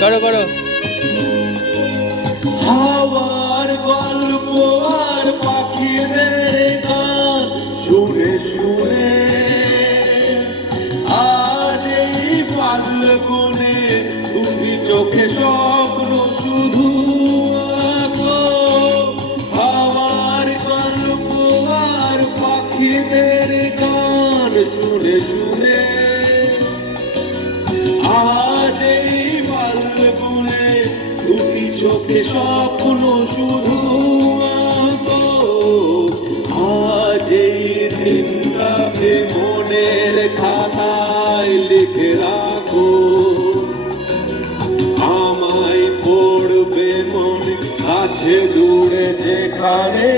করো করো। হাওয়ার গল্প আর পাখিদের গান শুনে শুনে আজ এই ফাল্গুনে দুটি চোখে স্বপ্ন শুধু আঁকো। হাওয়ার গল্প আর পাখিদের গান শুনে শুনে আজ এই ফাল্গুনে দুটি চোখে স্বপ্ন শুধু আঁকো। আজ এই দিনটাকে মনের খাতায় লিখে রাখো। আমায় পড়বে মনে কাছে দূরে যেখানে